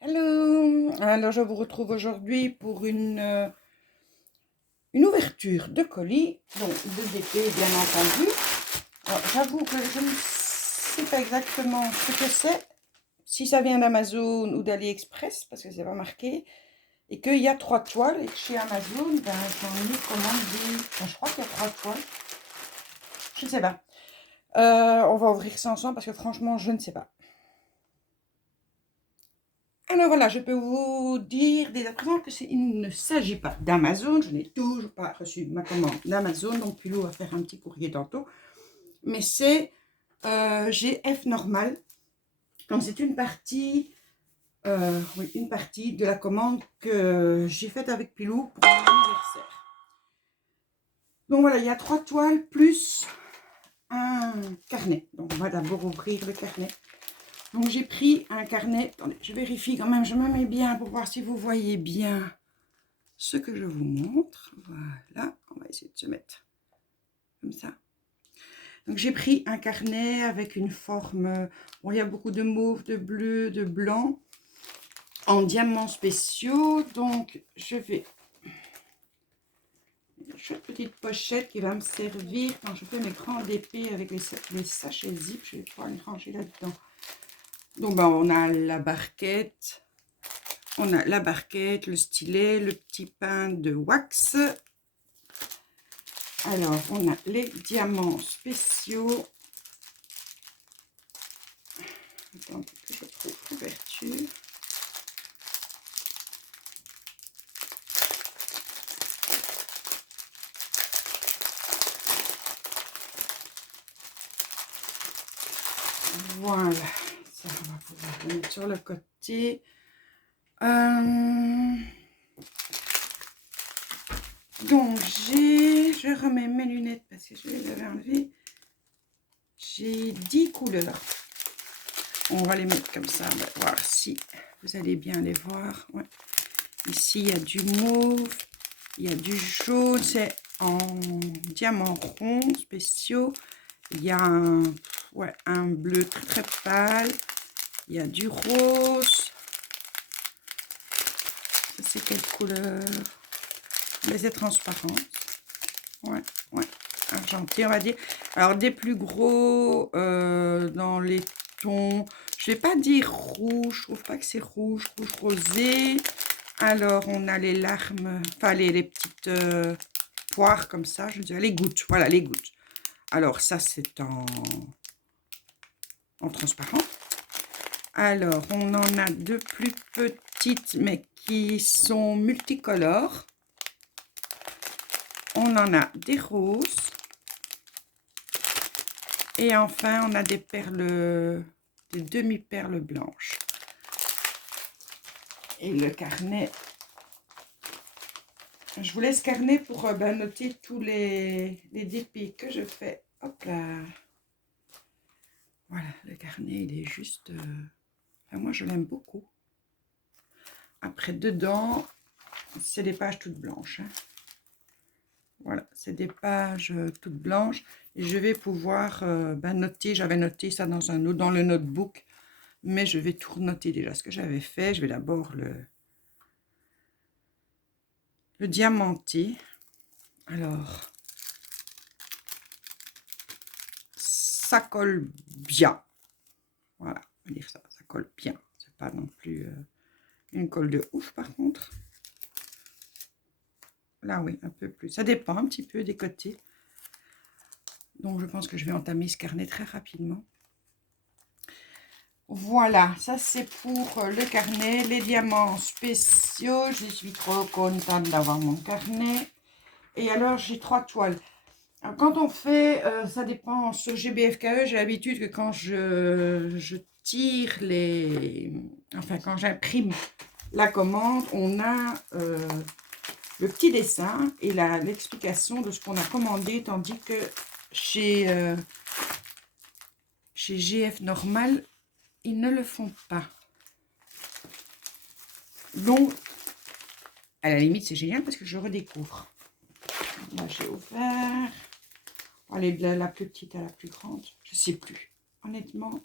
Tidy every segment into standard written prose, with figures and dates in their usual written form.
Hello! Alors, je vous retrouve aujourd'hui pour une ouverture de colis, donc de DP bien entendu. Alors, j'avoue que je ne sais pas exactement ce que c'est, si ça vient d'Amazon ou d'AliExpress, parce que c'est pas marqué, et qu'il y a 3 toiles, et que chez Amazon, ben, j'en ai commandé, enfin, je crois qu'il y a 3 toiles, je ne sais pas. On va ouvrir ça ensemble parce que franchement, je ne sais pas. Alors voilà, je peux vous dire dès à présent que il ne s'agit pas d'Amazon. Je n'ai toujours pas reçu ma commande d'Amazon, donc Pilou va faire un petit courrier tantôt. Mais c'est GF Normal. Donc c'est oui, une partie de la commande que j'ai faite avec Pilou pour mon anniversaire. Donc voilà, il y a 3 toiles plus un carnet. Donc on va d'abord ouvrir le carnet. Donc j'ai pris un carnet. Attendez, je vérifie quand même, je me mets bien pour voir si vous voyez bien ce que je vous montre. Voilà, on va essayer de se mettre comme ça. Donc j'ai pris un carnet avec une forme, bon, il y a beaucoup de mauve, de bleu, de blanc, en diamants spéciaux. Donc je vais, une chouette petite pochette qui va me servir quand je fais mes grands épées avec les sachets zip. Je vais pouvoir les ranger là-dedans. Donc ben, on a la barquette. On a la barquette, le stylet, le petit pain de wax. Alors, on a les diamants spéciaux. Attends que je trouve l'ouverture. Voilà, ça on va pouvoir le mettre sur le côté. Donc, je remets mes lunettes parce que je les avais enlevées. J'ai 10 couleurs. On va les mettre comme ça, on va voir si vous allez bien les voir. Ouais. Ici, il y a du mauve, il y a du jaune, c'est en diamant rond spéciaux. Il y a un bleu très très pâle, il y a du rose. Ça, c'est quelle couleur? Mais c'est transparent. Ouais, argenté, on va dire. Alors, des plus gros dans les tons, je vais pas dire rouge, je trouve pas que c'est rouge rosé. Alors, on a les larmes, enfin les petites poires comme ça, je dirais, les gouttes, voilà, les gouttes. Alors, ça, c'est en transparent. Alors, on en a de plus petites, mais qui sont multicolores. On en a des roses. Et enfin, on a des perles, des demi-perles blanches. Et le carnet, je vous laisse carnet pour noter tous les DP que je fais. Hop là. Voilà, le carnet, il est juste... enfin, moi, je l'aime beaucoup. Après, dedans, c'est des pages toutes blanches. Hein. Voilà, c'est des pages toutes blanches. Et je vais pouvoir noter. J'avais noté ça dans le notebook. Mais je vais tout noter déjà ce que j'avais fait. Je vais d'abord le diamanter. Alors, ça colle bien. Voilà, on va dire ça, ça colle bien. C'est pas non plus une colle de ouf par contre. Là, oui, un peu plus. Ça dépend un petit peu des côtés. Donc, je pense que je vais entamer ce carnet très rapidement. Voilà, ça c'est pour le carnet. Les diamants spéciaux. Je suis trop contente d'avoir mon carnet. Et alors, j'ai 3 toiles. Alors, quand on fait, ça dépend, sur GBFKE, j'ai l'habitude que quand je tire enfin, quand j'imprime la commande, on a le petit dessin et l'explication de ce qu'on a commandé, tandis que chez GF Normal, ils ne le font pas. Donc, à la limite, c'est génial parce que je redécouvre. Là, j'ai ouvert. Allez, de la plus petite à la plus grande, je sais plus. Honnêtement,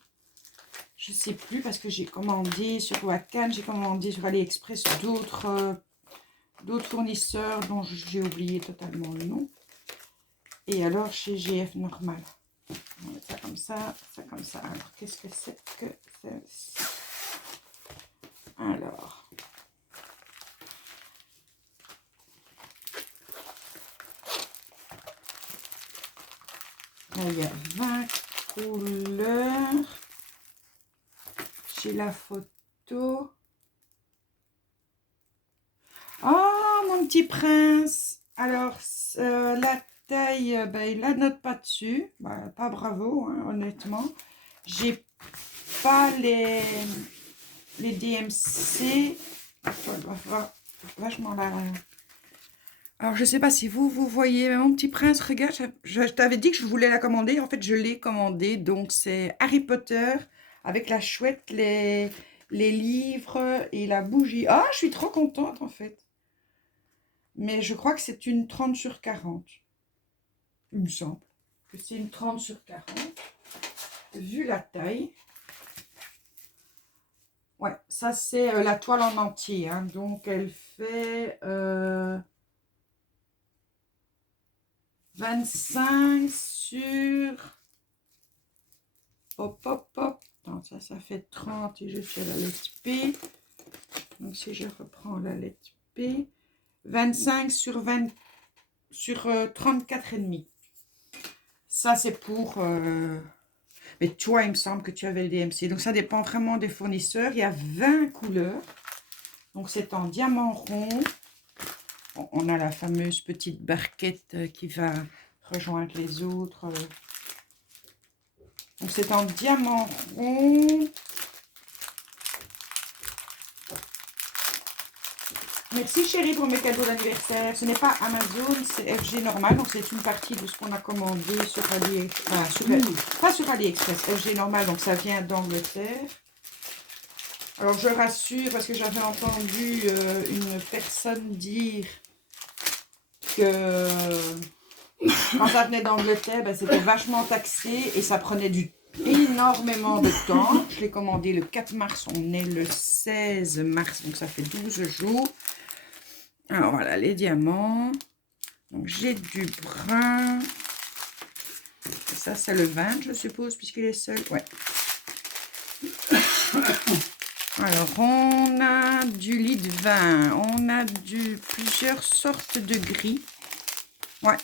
je sais plus parce que j'ai commandé sur Wakan, j'ai commandé sur AliExpress d'autres fournisseurs dont j'ai oublié totalement le nom. Et alors chez GF Normal. On va mettre ça comme ça, ça comme ça. Alors qu'est-ce que c'est que celle-ci? Alors. Là, il y a 20 couleurs. J'ai la photo. Oh, mon petit prince. Alors, la taille, ben, il la note pas dessus. Ben, pas bravo, hein, honnêtement. J'ai pas les DMC. Attends, il va falloir vachement la... Alors, je sais pas si vous voyez, mais mon petit prince, regarde, je t'avais dit que je voulais la commander. En fait, je l'ai commandée. Donc, c'est Harry Potter avec la chouette, les livres et la bougie. Ah, je suis trop contente, en fait. Mais je crois que c'est une 30 sur 40. Il me semble que c'est une 30 sur 40. Vu la taille. Ouais, ça, c'est la toile en entier. Hein. Donc, elle fait... 25 sur... Hop, hop, hop. Non, ça fait 30 et je fais la lettre P. Donc, si je reprends la lettre P, 25 sur 20 sur 34,5. Ça, c'est pour... Mais toi, il me semble que tu avais le DMC. Donc, ça dépend vraiment des fournisseurs. Il y a 20 couleurs. Donc, c'est en diamant rond. On a la fameuse petite barquette qui va rejoindre les autres. Donc, c'est en diamant rond. Merci chérie pour mes cadeaux d'anniversaire. Ce n'est pas Amazon, c'est FG Normal. Donc, c'est une partie de ce qu'on a commandé sur AliExpress. Pas sur AliExpress, FG Normal. Donc, ça vient d'Angleterre. Alors, je rassure parce que j'avais entendu une personne dire que quand ça venait d'Angleterre, ben, c'était vachement taxé et ça prenait énormément de temps. Je l'ai commandé le 4 mars, on est le 16 mars, donc ça fait 12 jours. Alors voilà, les diamants. Donc j'ai du brun. Ça, c'est le 20, je suppose, puisqu'il est seul. Ouais. Alors, on a du lit de vin. On a plusieurs sortes de gris. Ouais,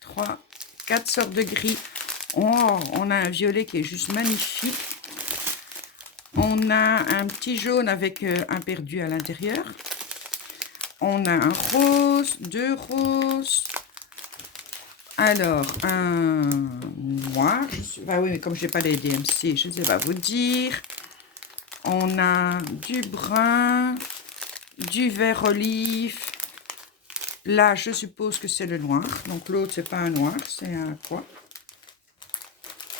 3, 4 sortes de gris. Oh, on a un violet qui est juste magnifique. On a un petit jaune avec un perdu à l'intérieur. On a un rose, 2 roses. Alors, un noir. Bah oui, mais comme je n'ai pas les DMC, je ne sais pas vous dire. On a du brun, du vert olive. Là, je suppose que c'est le noir. Donc, l'autre, c'est pas un noir, c'est un quoi?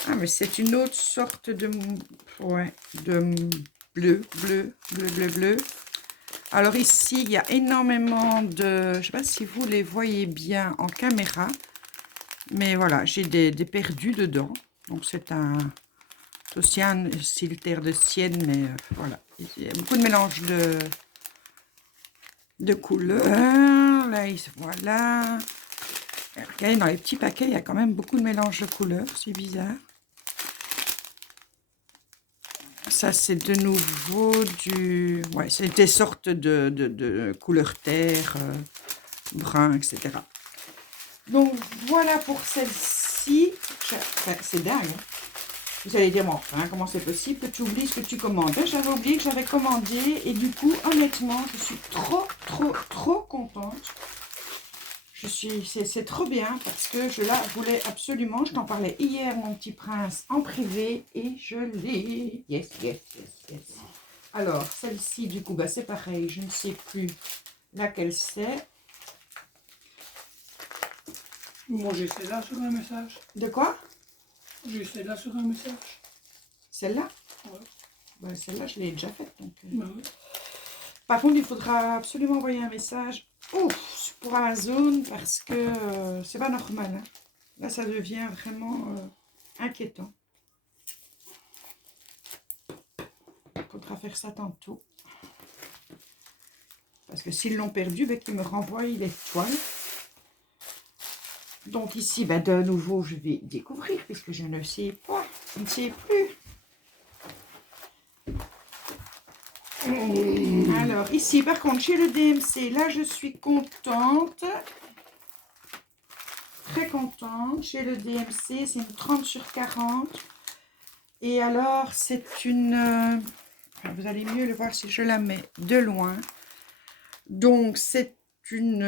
Ah, mais c'est une autre sorte de... Ouais, de bleu. Alors, ici, il y a énormément de... Je ne sais pas si vous les voyez bien en caméra. Mais voilà, j'ai des perdus dedans. Donc, c'est aussi un style terre de sienne, mais voilà. Il y a beaucoup de mélange de couleurs. Là, voilà. Regardez, dans les petits paquets, il y a quand même beaucoup de mélange de couleurs. C'est bizarre. Ça, c'est de nouveau du... Ouais, c'est des sortes de couleurs terre, brun, etc. Donc, voilà pour celle-ci. Enfin, c'est dingue, hein. Vous allez dire, bon, enfin, comment c'est possible que tu oublies ce que tu commandes? J'avais oublié que j'avais commandé et du coup, honnêtement, je suis trop contente. C'est trop bien parce que je la voulais absolument. Je t'en parlais hier, mon petit prince, en privé et je l'ai. Yes. Alors, celle-ci, du coup, bah, c'est pareil. Je ne sais plus laquelle c'est. Moi, j'ai celle-là sur un message. De quoi? J'ai celle-là sur un message. Celle-là? Ouais. Bah, celle-là, je l'ai déjà faite. Donc, Ben oui. Par contre, il faudra absolument envoyer un message pour Amazon parce que c'est pas normal. Hein. Là, ça devient vraiment inquiétant. faudra faire ça tantôt. Parce que s'ils l'ont perdu, ben, qu'ils me renvoient les toiles. Donc ici, ben, de nouveau, je vais découvrir puisque je ne sais pas. Je ne sais plus. Alors ici, par contre, chez le DMC, là, je suis contente. Très contente. Chez le DMC, c'est une 30 sur 40. Et alors, c'est une... vous allez mieux le voir si je la mets de loin. Donc, c'est une,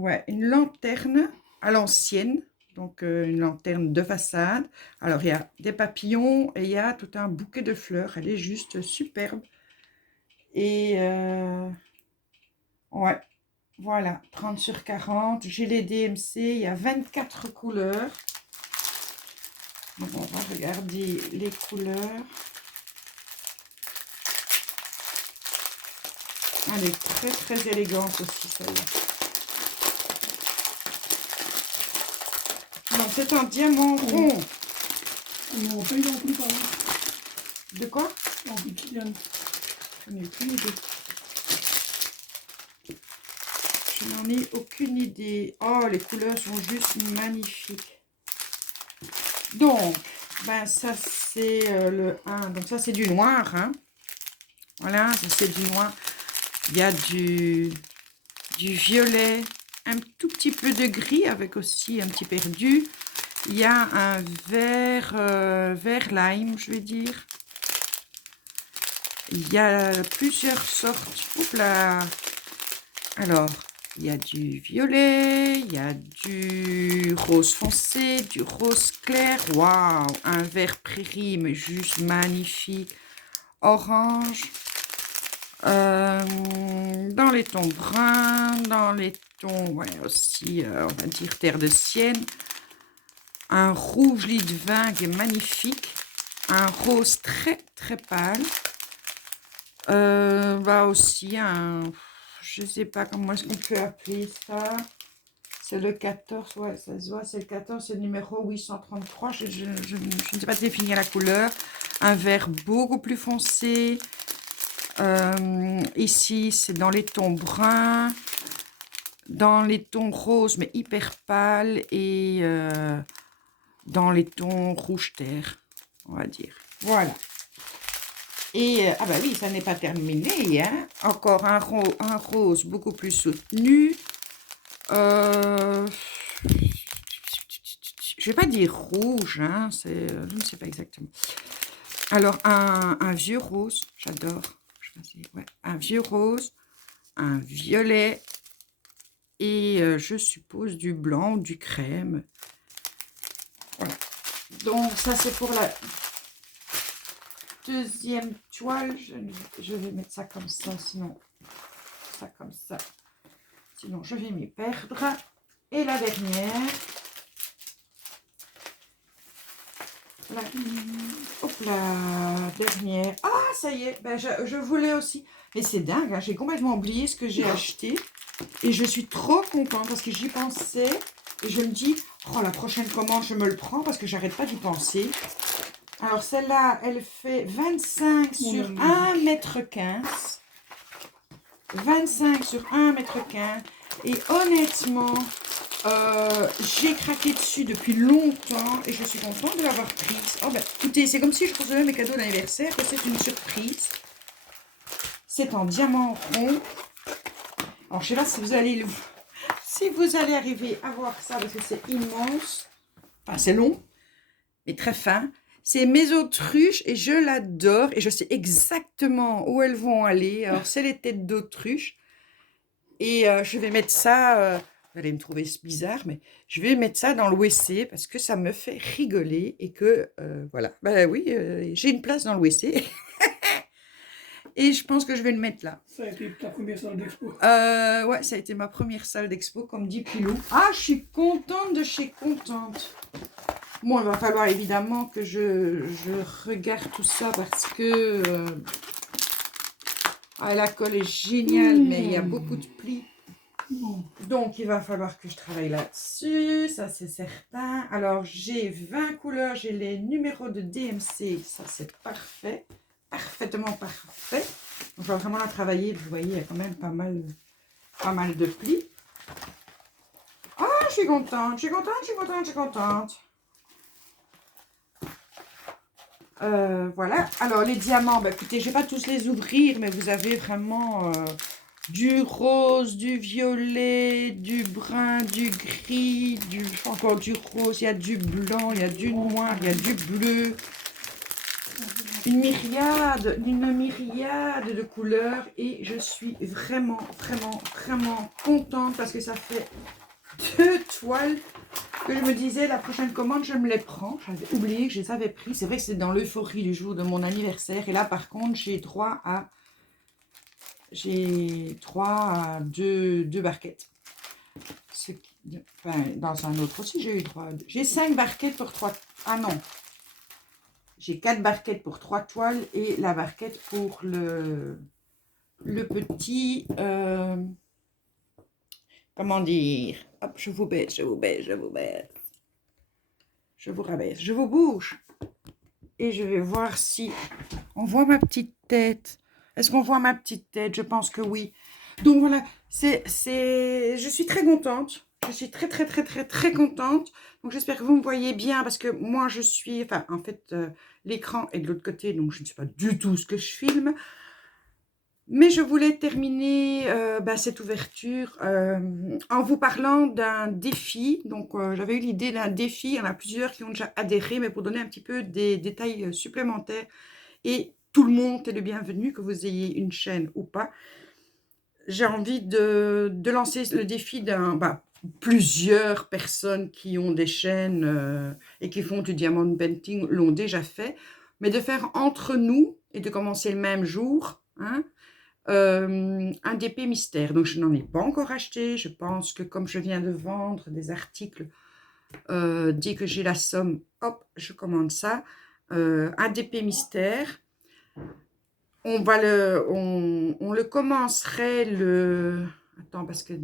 ouais, une lanterne à l'ancienne. Donc, une lanterne de façade. Alors, il y a des papillons et il y a tout un bouquet de fleurs. Elle est juste superbe. Et, ouais, voilà, 30 sur 40. J'ai les DMC, il y a 24 couleurs. Donc, on va regarder les couleurs. Elle est très très élégante aussi celle-là. Donc c'est un diamant rond. On paye non plus, pardon. De quoi? En quotidienne. Je n'ai aucune idée. Je n'en ai aucune idée. Oh, les couleurs sont juste magnifiques. Donc, ben ça c'est le 1. Donc ça c'est du noir. Hein. Voilà, ça c'est du noir. Il y a du violet, un tout petit peu de gris avec aussi un petit perdu. Il y a un vert, vert lime, je vais dire. Il y a plusieurs sortes. Oups là. Alors, il y a du violet, il y a du rose foncé, du rose clair. Waouh, un vert prairie, mais juste magnifique. Orange. Dans les tons bruns, dans les tons, ouais, aussi, on va dire terre de Sienne. Un rouge lit de vin qui est magnifique. Un rose très très pâle. Bah aussi un, je sais pas comment est-ce qu'on peut appeler ça. C'est le 14, ouais, ça se voit, c'est le 14, c'est le numéro 833. Je ne sais pas définir la couleur. Un vert beaucoup plus foncé. Ici, c'est dans les tons bruns, dans les tons roses, mais hyper pâles, et dans les tons rouge terre, on va dire. Voilà. Et, ah bah oui, ça n'est pas terminé, hein. Encore un rose beaucoup plus soutenu. Je vais pas dire rouge, hein, je ne sais pas exactement. Alors, un vieux rose, j'adore. Ouais, un vieux rose, un violet et je suppose du blanc ou du crème. Voilà. Donc ça c'est pour la deuxième toile. Je vais mettre ça comme ça, sinon ça comme ça. Sinon je vais m'y perdre. Et la dernière. Hop la dernière. Ah ça y est, ben, je voulais aussi. Mais c'est dingue, hein, j'ai complètement oublié ce que j'ai acheté. Et je suis trop contente parce que j'y pensais. Et je me dis, oh la prochaine commande je me le prends parce que j'arrête pas d'y penser. Alors celle-là, elle fait 25 sur 1,15 m. 25 sur 1,15 m. Et honnêtement, j'ai craqué dessus depuis longtemps et je suis contente de l'avoir prise. Oh ben, écoutez, c'est comme si je recevais mes cadeaux d'anniversaire, que c'est une surprise. C'est en diamant rond. Alors, je ne sais pas si vous allez arriver à voir ça parce que c'est immense. Enfin, c'est long, mais très fin. C'est mes autruches et je l'adore et je sais exactement où elles vont aller. Alors, c'est les têtes d'autruche. Et je vais mettre ça, vous allez me trouver bizarre, mais je vais mettre ça dans le WC parce que ça me fait rigoler et que, voilà. Ben oui, j'ai une place dans le WC. Et je pense que je vais le mettre là. Ça a été ta première salle d'expo? Ouais, ça a été ma première salle d'expo, comme dit Pilou. Ah, je suis contente de chez contente. Bon, il va falloir évidemment que je regarde tout ça parce que la colle est géniale, mais il y a beaucoup de plis. Donc, il va falloir que je travaille là-dessus, ça c'est certain. Alors, j'ai 20 couleurs, j'ai les numéros de DMC, ça c'est parfait. parfaitement parfait. Donc, je vais vraiment la travailler. Vous voyez, il y a quand même pas mal de plis. Ah, je suis contente, je suis contente, je suis contente, je suis contente. Voilà. Alors, les diamants, bah, écoutez, je ne vais pas tous les ouvrir, mais vous avez vraiment du rose, du violet, du brun, du gris, encore du rose, il y a du blanc, il y a du noir, il y a du bleu. Une myriade de couleurs et je suis vraiment contente parce que ça fait 2 toiles que je me disais la prochaine commande je me les prends. J'avais oublié que je les avais pris. C'est vrai que c'est dans l'euphorie du jour de mon anniversaire et là par contre j'ai droit à deux barquettes. Enfin, dans un autre aussi j'ai eu droit à 2. J'ai 5 barquettes pour 3. Ah non. J'ai 4 barquettes pour 3 toiles et la barquette pour le petit, comment dire, hop, je vous baisse, je vous baisse, je vous baisse, je vous rabaisse, je vous bouge. Et je vais voir si on voit ma petite tête. Est-ce qu'on voit ma petite tête? Je pense que oui. Donc voilà, je suis très contente. Je suis très contente. Donc j'espère que vous me voyez bien parce que moi je suis, enfin en fait l'écran est de l'autre côté donc je ne sais pas du tout ce que je filme. Mais je voulais terminer cette ouverture en vous parlant d'un défi. Donc j'avais eu l'idée d'un défi, il y en a plusieurs qui ont déjà adhéré, mais pour donner un petit peu des détails supplémentaires. Et tout le monde est le bienvenu, que vous ayez une chaîne ou pas. J'ai envie de lancer le défi plusieurs personnes qui ont des chaînes et qui font du diamond painting l'ont déjà fait, mais de faire entre nous et de commencer le même jour, hein, un DP mystère. Donc je n'en ai pas encore acheté. Je pense que comme je viens de vendre des articles, dès que j'ai la somme, hop, je commande ça. Un DP mystère. On le commencerait le... Attends, parce que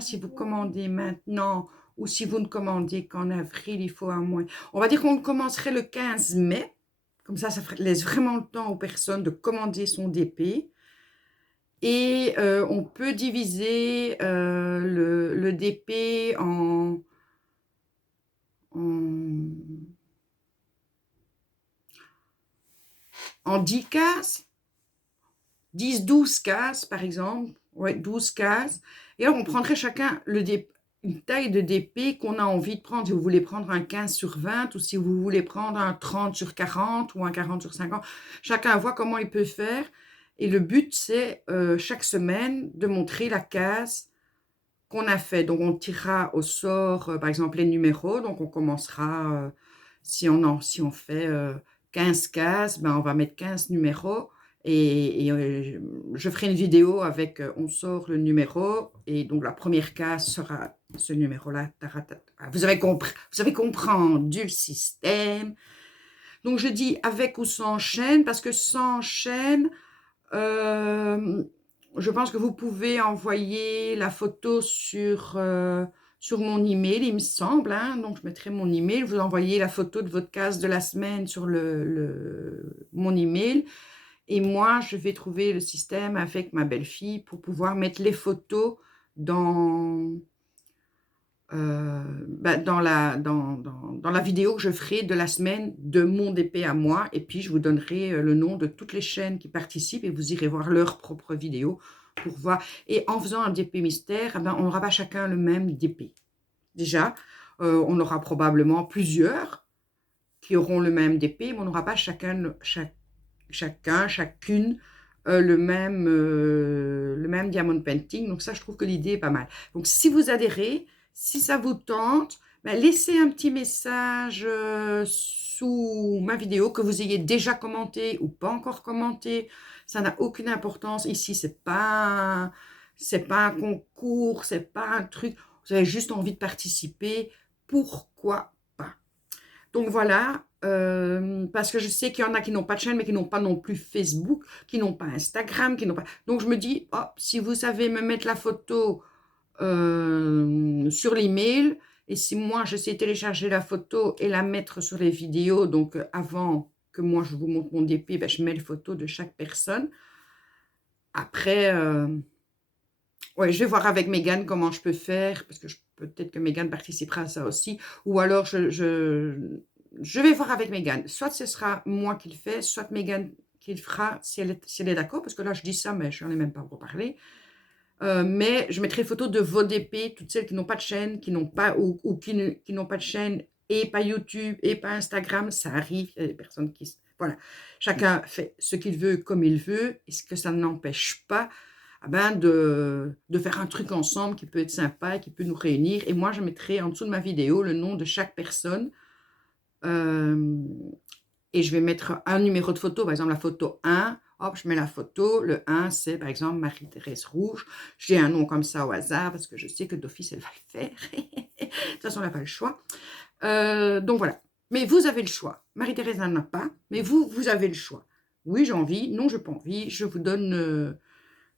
si vous commandez maintenant ou si vous ne commandez qu'en avril, il faut un mois. On va dire qu'on commencerait le 15 mai. Comme ça laisse vraiment le temps aux personnes de commander son DP. Et on peut diviser le DP en 10 cases. 10-12 cases, par exemple. Ouais, 12 cases. Et alors, on prendrait chacun une taille de DP qu'on a envie de prendre. Si vous voulez prendre un 15/20 ou si vous voulez prendre un 30/40 ou un 40/50. Chacun voit comment il peut faire. Et le but, c'est chaque semaine de montrer la case qu'on a fait. Donc, on tirera au sort, par exemple, les numéros. Donc, on commencera, si on fait 15 cases, ben, on va mettre 15 numéros. Et je ferai une vidéo avec on sort le numéro et donc la première case sera ce numéro-là. Vous avez compris le système. Donc je dis avec ou sans chaîne parce que sans chaîne, je pense que vous pouvez envoyer la photo sur mon email, il me semble. Hein. Donc je mettrai mon email. Vous envoyez la photo de votre case de la semaine sur mon email. Et moi, je vais trouver le système avec ma belle-fille pour pouvoir mettre les photos dans la vidéo que je ferai de la semaine de mon DP à moi. Et puis, je vous donnerai le nom de toutes les chaînes qui participent et vous irez voir leur propre vidéo pour voir. Et en faisant un DP mystère, on n'aura pas chacun le même DP. Déjà, on aura probablement plusieurs qui auront le même DP, mais on n'aura pas chacune le même diamond painting. Donc ça, je trouve que l'idée est pas mal. Donc si vous adhérez, si ça vous tente, laissez un petit message sous ma vidéo, que vous ayez déjà commenté ou pas encore commenté. Ça n'a aucune importance. Ici, c'est pas un concours, c'est pas un truc. Vous avez juste envie de participer. Pourquoi pas? Donc voilà, parce que je sais qu'il y en a qui n'ont pas de chaîne, mais qui n'ont pas non plus Facebook, qui n'ont pas Instagram, qui n'ont pas... Donc je me dis, oh, si vous savez me mettre la photo sur l'email, et si moi je sais télécharger la photo et la mettre sur les vidéos, donc avant que moi je vous montre mon DP, ben, je mets les photos de chaque personne. Après, ouais, je vais voir avec Megan comment je peux faire, parce que peut-être que Megan participera à ça aussi. Ou alors, je vais voir avec Megan. Soit ce sera moi qui le fais, soit Megan qui le fera, si elle est d'accord. Parce que là, je dis ça, mais je n'en ai même pas encore parlé. Mais je mettrai photos de vos DP, toutes celles qui n'ont pas de chaîne, qui n'ont pas, ou qui n'ont pas de chaîne, et pas YouTube, et pas Instagram. Ça arrive, il y a des personnes qui... Voilà, chacun fait ce qu'il veut, comme il veut, et ce que ça n'empêche pas de faire un truc ensemble qui peut être sympa et qui peut nous réunir. Et moi, je mettrai en dessous de ma vidéo le nom de chaque personne. Et je vais mettre un numéro de photo, par exemple la photo 1. Hop, je mets la photo. Le 1, c'est par exemple Marie-Thérèse Rouge. J'ai un nom comme ça au hasard parce que je sais que d'office, elle va le faire. De toute façon, elle n'a pas le choix. Donc voilà. Mais vous avez le choix. Marie-Thérèse n'en a pas, mais vous avez le choix. Oui, j'ai envie. Non, je n'ai pas envie. Je vous donne...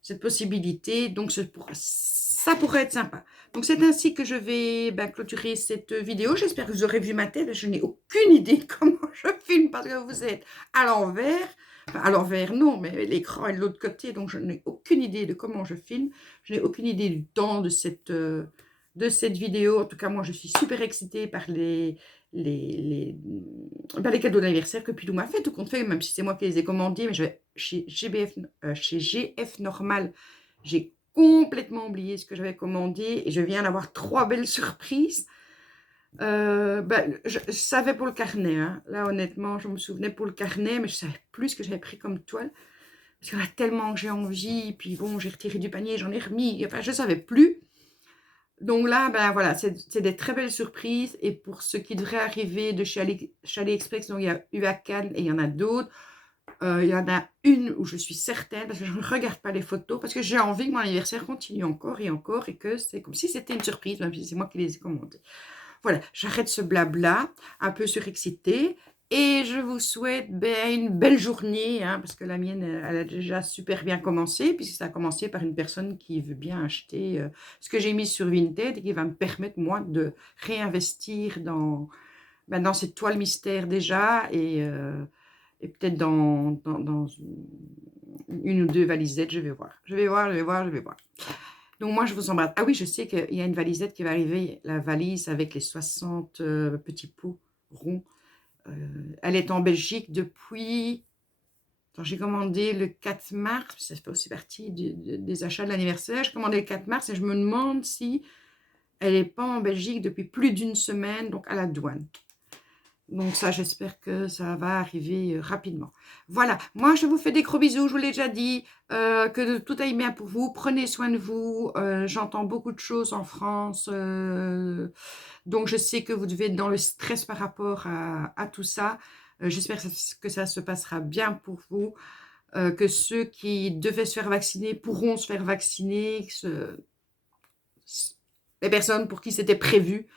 cette possibilité, donc ça pourrait être sympa. Donc c'est ainsi que je vais clôturer cette vidéo. J'espère que vous aurez vu ma tête. Je n'ai aucune idée comment je filme parce que vous êtes à l'envers. Enfin, à l'envers non, mais l'écran est de l'autre côté, donc je n'ai aucune idée de comment je filme. Je n'ai aucune idée du temps de cette vidéo. En tout cas, moi je suis super excitée par les cadeaux d'anniversaire que Pilou m'a fait, tout compte fait, même si c'est moi qui les ai commandés, mais chez GF Normal, j'ai complètement oublié ce que j'avais commandé et je viens d'avoir 3 belles surprises. Je savais pour le carnet, hein. Là honnêtement, je me souvenais pour le carnet, mais je savais plus ce que j'avais pris comme toile. Parce qu'il y en a tellement que j'ai envie, puis bon, j'ai retiré du panier, j'en ai remis, enfin je ne savais plus. Donc là, voilà, c'est des très belles surprises. Et pour ce qui devrait arriver de chez AliExpress, donc il y a eu à Cannes et il y en a d'autres. Il y en a une où je suis certaine, parce que je ne regarde pas les photos, parce que j'ai envie que mon anniversaire continue encore et encore, et que c'est comme si c'était une surprise, même si c'est moi qui les ai commandées. Voilà, j'arrête ce blabla, un peu surexcitée. Et je vous souhaite une belle journée, hein, parce que la mienne, elle a déjà super bien commencé, puisque ça a commencé par une personne qui veut bien acheter ce que j'ai mis sur Vinted et qui va me permettre, moi, de réinvestir dans cette toile mystère déjà et peut-être dans une ou deux valisettes, je vais voir. Je vais voir. Donc, moi, je vous embrasse. Ah oui, je sais qu'il y a une valisette qui va arriver, la valise avec les 60 petits pots ronds. Elle est en Belgique depuis... J'ai commandé le 4 mars, ça fait aussi partie des achats de l'anniversaire. J'ai commandé le 4 mars et je me demande si elle n'est pas en Belgique depuis plus d'une semaine, donc à la douane. Donc ça, j'espère que ça va arriver rapidement. Voilà, moi je vous fais des gros bisous, je vous l'ai déjà dit, que tout aille bien pour vous, prenez soin de vous, j'entends beaucoup de choses en France, donc je sais que vous devez être dans le stress par rapport à tout ça. J'espère que ça se passera bien pour vous, que ceux qui devaient se faire vacciner pourront se faire vacciner, les personnes pour qui c'était prévu,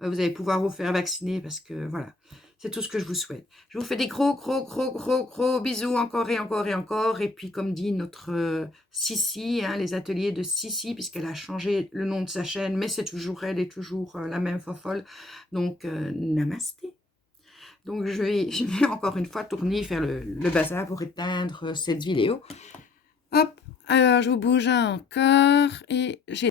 vous allez pouvoir vous faire vacciner parce que voilà, c'est tout ce que je vous souhaite. Je vous fais des gros bisous encore et encore et encore. Et puis comme dit notre Sissi, hein, les ateliers de Sissi, puisqu'elle a changé le nom de sa chaîne, mais c'est toujours elle, est toujours la même fofolle. Donc namasté. Donc je vais encore une fois tourner, faire le bazar pour éteindre cette vidéo. Hop, alors je vous bouge encore et j'ai